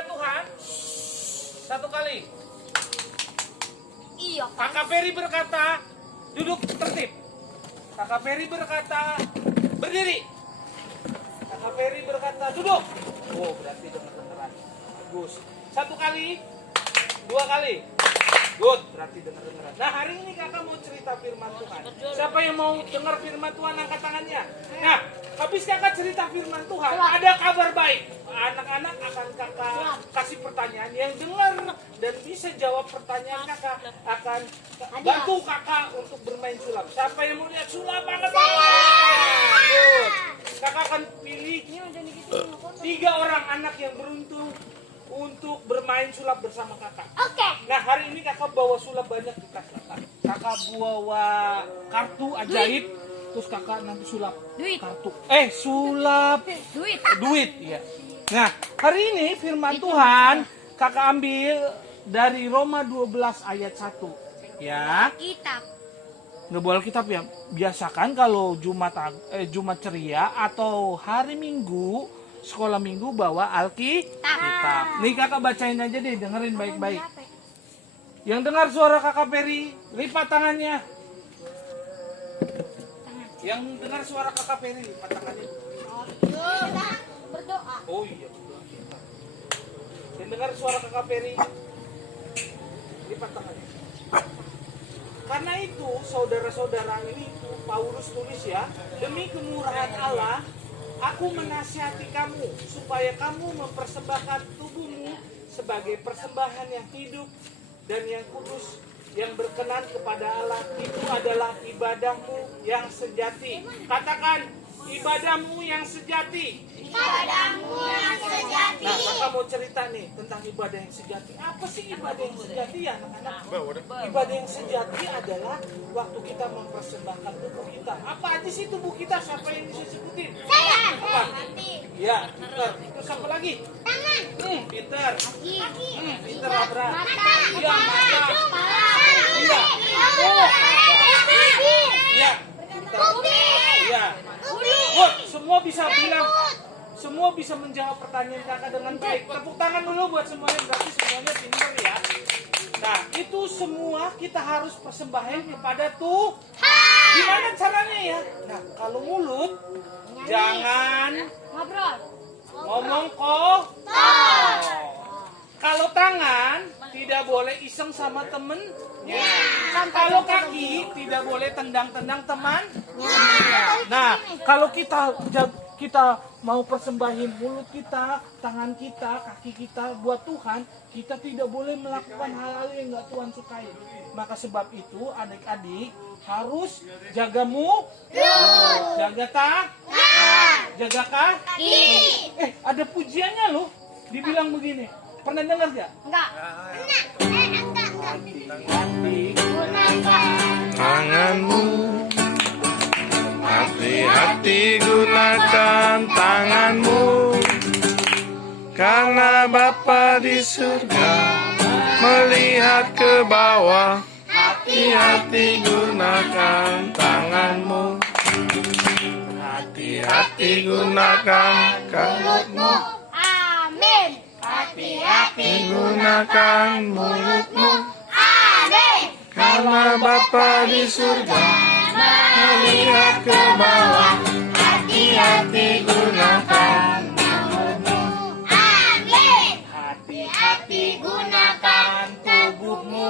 malaikat Tuhan. Satu kali. Iya. Kakak Peri berkata, duduk tertib. Kakak Peri berkata, berdiri. Kakak Peri berkata, duduk. Oh, berarti dengar-dengaran. Bagus. Satu kali, dua kali. Good, berarti dengar-dengaran. Nah, hari ini kakak mau cerita firman Tuhan. Siapa yang mau dengar firman Tuhan, angkat tangannya. Nah, habis kakak cerita firman Tuhan, ada kabar baik. Anak-anak akan kakak kasih pertanyaan yang dengar dan bisa jawab pertanyaan kakak. Akan bantu kakak untuk bermain sulap. Siapa yang mau lihat sulap? Angkat tangan. Good. Kakak akan pilih 3 orang anak yang beruntung untuk bermain sulap bersama kakak. Oke. Nah, hari ini kakak bawa sulap banyak di tas kakak. Kakak bawa kartu ajaib, terus kakak nanti sulap Duit. kartu. Sulap Duit. ya. Nah, hari ini firman Tuhan kakak ambil dari Roma 12 ayat 1. Ya. Kitab. Nggak boleh kitab ya. Biasakan kalau Jumat ceria atau hari Minggu, sekolah Minggu bawa Alkitab. Nih kakak bacain aja deh, dengerin baik-baik. Yang dengar suara kakak Peri, lipat tangannya. Yang dengar suara kakak Peri, lipat tangannya. Berdoa. Oh iya. Yang dengar suara kakak Peri, lipat tangannya. Karena itu, saudara-saudara, ini Paulus tulis ya, demi kemurahan Allah, aku menasihati kamu supaya kamu mempersembahkan tubuhmu sebagai persembahan yang hidup dan yang kudus, yang berkenan kepada Allah. Itu adalah ibadahmu yang sejati. Katakan, ibadahmu yang sejati. Ibadahmu yang sejati. Nah, kakak mau cerita nih tentang ibadah yang sejati. Apa sih ibadah yang sejati ya anak-anak? Ibadah yang sejati adalah waktu kita mempersembahkan tubuh kita. Apa aja sih tubuh kita? Siapa yang bisa sebutin? Saya. Apa? Nanti. Ya, pintar. Terus apa lagi? Tangan. Pintar. Kaki. Pintar, Abra. Mata. Iya, mata. Kepala. Iya. Kaki. Iya. Pintar. Kuping. Iya. Good. Semua bisa menjawab pertanyaan kakak dengan baik. Tepuk tangan dulu buat semuanya, berarti semuanya pintar ya. Nah, itu semua kita harus persembahan kepada Tuhan. Gimana caranya ya? Nah, kalau mulut jangan Ngobrol. ngomong kotor. Kalau tangan tidak boleh iseng sama temennya. Kalau kaki tidak boleh tendang-tendang teman. Nah, kalau kita mau persembahin mulut kita, tangan kita, kaki kita buat Tuhan, kita tidak boleh melakukan hal-hal yang nggak Tuhan sukai. Maka sebab itu adik-adik harus jaga mulut, jaga jaga kaki. Ada pujiannya loh, dibilang begini. Pernah dengar gak? Enggak. Hati-hati tanganmu, hati-hati gunakan tanganmu, karena Bapa di surga melihat ke bawah. Hati-hati gunakan tanganmu, hati-hati gunakan mulutmu, Amin. Hati-hati. gunakan mulutmu, Amin. karena Bapa di surga melihat ke bawah. Hati-hati gunakan mulutmu. Amin. hati-hati Gunakan tubuhmu.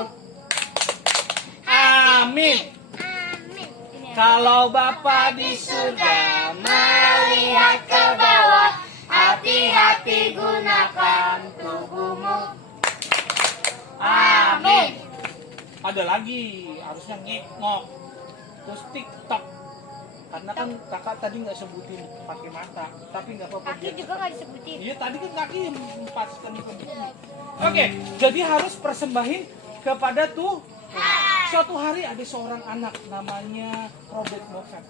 Amin. Amin. Kalau Bapa di surga Melihat ke bawah, hati-hati gunakan tubuhmu. Amin. Ada lagi, harusnya ngek-ngok, terus TikTok. Karena kan kakak tadi nggak sebutin pakai mata, tapi nggak apa-apa. Kaki juga nggak disebutin. Iya, tadi kan kaki empaskan ke bumi. Oke, jadi harus persembahin kepada suatu hari ada seorang anak namanya Robert Moffat.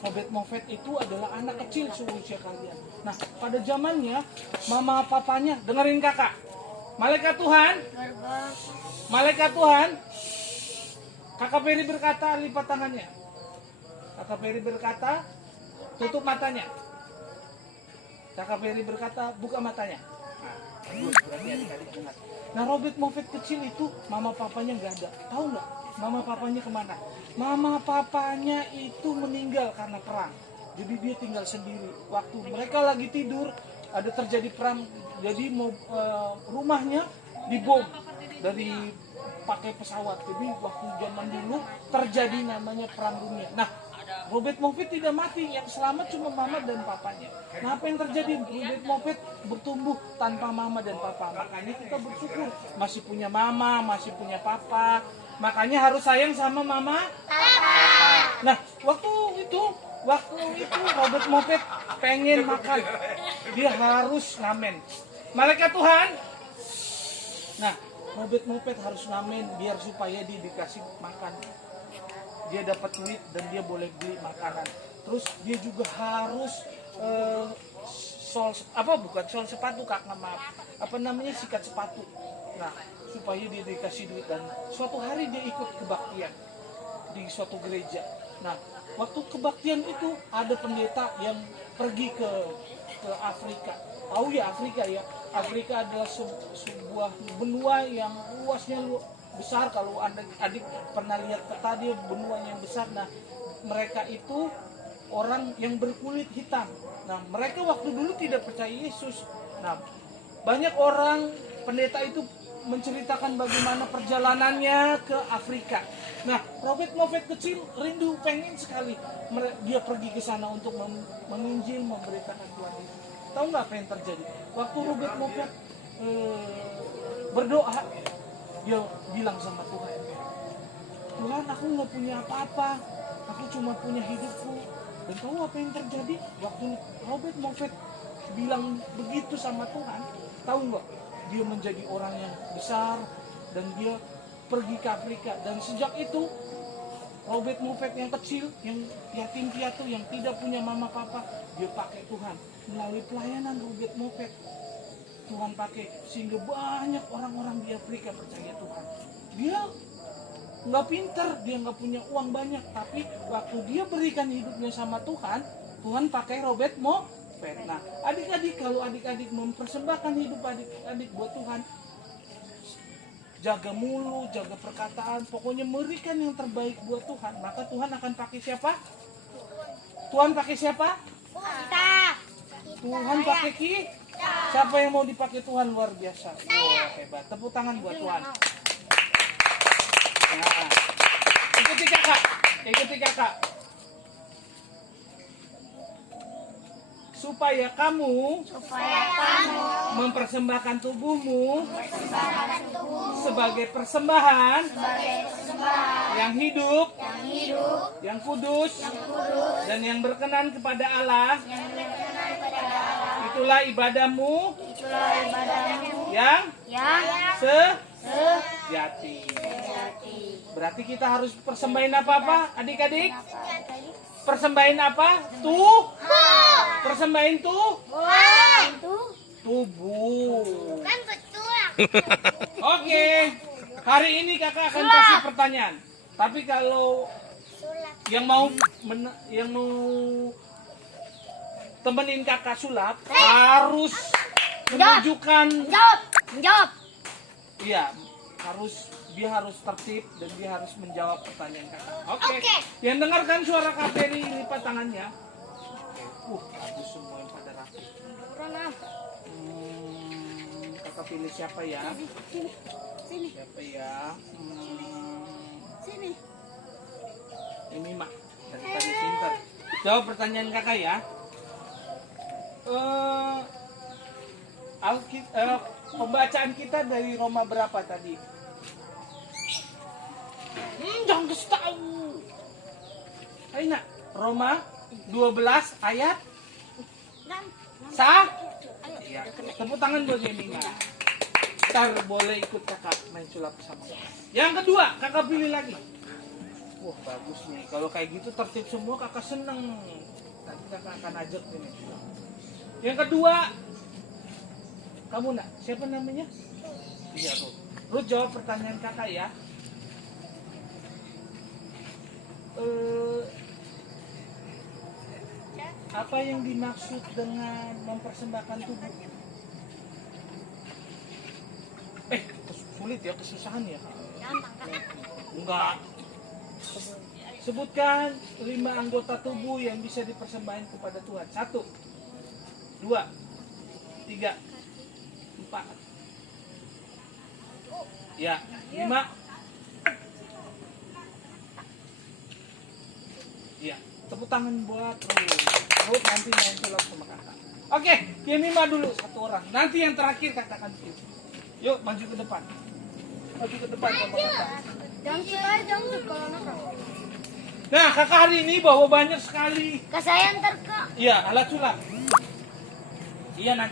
Robert Moffat itu adalah anak kecil seusia kalian. Nah, pada zamannya mama papanya dengerin kakak. Malaikat Tuhan, malaikat Tuhan. Kakak Peri berkata, lipat tangannya. Kakak Peri berkata, tutup matanya. Kakak Peri berkata, buka matanya. Nah, berarti Nah, Robert Moffat kecil itu mama papanya nggak ada. Tahu nggak? Mama papanya kemana? Mama papanya itu meninggal karena perang. Jadi dia tinggal sendiri. Waktu mereka lagi tidur, ada terjadi perang. Jadi rumahnya dibom dari pakai pesawat. Jadi waktu zaman dulu terjadi namanya perang dunia. Nah, Robert Moffat tidak mati, yang selamat cuma mama dan papanya. Nah, apa yang terjadi? Robert Moffat bertumbuh tanpa mama dan papa. Makanya kita bersyukur masih punya mama, masih punya papa. Makanya harus sayang sama mama, papa. Nah, waktu itu Robert Moffat pengen makan, dia harus ngamen. Malaikat Tuhan. Nah, Robert Moffat harus ngamen biar supaya dia dikasih makan. Dia dapat duit dan dia boleh beli makanan. Terus dia juga harus bukan sol sepatu, Kak, maaf. Sikat sepatu. Nah, supaya dia dikasih duit. Dan suatu hari dia ikut kebaktian di suatu gereja. Nah, waktu kebaktian itu ada pendeta yang pergi ke Afrika. Tahu ya Afrika ya? Afrika adalah sebuah benua yang luasnya besar. Kalau adik pernah lihat peta, dia benua yang besar. Nah, mereka itu orang yang berkulit hitam. Nah, mereka waktu dulu tidak percaya Yesus. Nah, banyak orang pendeta itu menceritakan bagaimana perjalanannya ke Afrika. Nah, Robert Moffat kecil rindu, pengen sekali dia pergi ke sana untuk menginjil, memberitakan Tuhan Yesus. Tahu nggak apa yang terjadi? Waktu Robert Moffat berdoa, dia bilang sama Tuhan, Tuhan, aku nggak punya apa-apa, aku cuma punya hidupku. Dan tahu apa yang terjadi? Waktu Robert Moffat bilang begitu sama Tuhan, tahu nggak? Dia menjadi orang yang besar dan dia pergi ke Afrika. Dan sejak itu Robert Moffat yang kecil, yang yatim piatu, yang tidak punya mama papa, dia pakai Tuhan. Melalui pelayanan Robert Moffat, Tuhan pakai sehingga banyak orang-orang di Afrika percaya Tuhan. Dia nggak pintar, dia nggak punya uang banyak, tapi waktu dia berikan hidupnya sama Tuhan, Tuhan pakai Robert Moffat. Nah, adik-adik, kalau adik-adik mempersembahkan hidup adik-adik buat Tuhan, jaga mulut, jaga perkataan, pokoknya berikan yang terbaik buat Tuhan, maka Tuhan akan pakai siapa? Tuhan pakai siapa? Kita. Tuhan pakai kita. Siapa yang mau dipakai Tuhan luar biasa? Wah, hebat. Tepuk tangan buat Tuhan. Nah, ikuti kakak. Supaya kamu mempersembahkan tubuhmu sebagai persembahan yang hidup, yang kudus, dan yang berkenan kepada Allah. Itulah ibadahmu yang sejati. Berarti kita harus persembahin apa adik-adik? Persembahin apa? Persembahin tubuh. Kan betul. Oke. Hari ini kakak akan kasih pertanyaan. Tapi kalau yang mau temenin kakak sulap harus menunjukkan. Jawab. Iya, dia harus tertib dan dia harus menjawab pertanyaan kakak. Oke. Yang dengarkan suara Kak Ferry, lipat tangannya. Bagus semua yang pada rapi. Kakak pilih siapa ya? Sini. Siapa ya? Sini. Ini Mak. Dari tadi pintar. Jawab pertanyaan kakak ya. Pembacaan kita dari Roma berapa tadi? Jangan kasih tahu. Ayo nak, Roma 12 ayat ya. Tepuk tangan buat Yemina. Ntar boleh ikut kakak main sulap sama kakak. Yang kedua, kakak pilih lagi. Wah, bagus nih. Kalau kayak gitu tertib semua, kakak seneng. Nanti kakak akan ajak nih. Yang kedua, kamu nak, siapa namanya? Iya, Ruth jawab pertanyaan kakak ya. Apa yang dimaksud dengan mempersembahkan tubuh? pelit ya, kesusahan ya. Gampang kak. Enggak. Sebutkan 5 anggota tubuh yang bisa dipersembahkan kepada Tuhan. 1, 2, 3, 4. Ya, 5. Ya, tepuk tangan buat Ruth nanti main sulap sama kakak. Oke, yang 5 dulu satu orang. Nanti yang terakhir kakak akan pilih. Yuk maju ke depan. Maju ke depan sama kakak. Jangan kalau nakal. Nah, kakak hari ini bawa banyak sekali. Kak saya ntar kak. Iya, alat sulap. Iya nanti.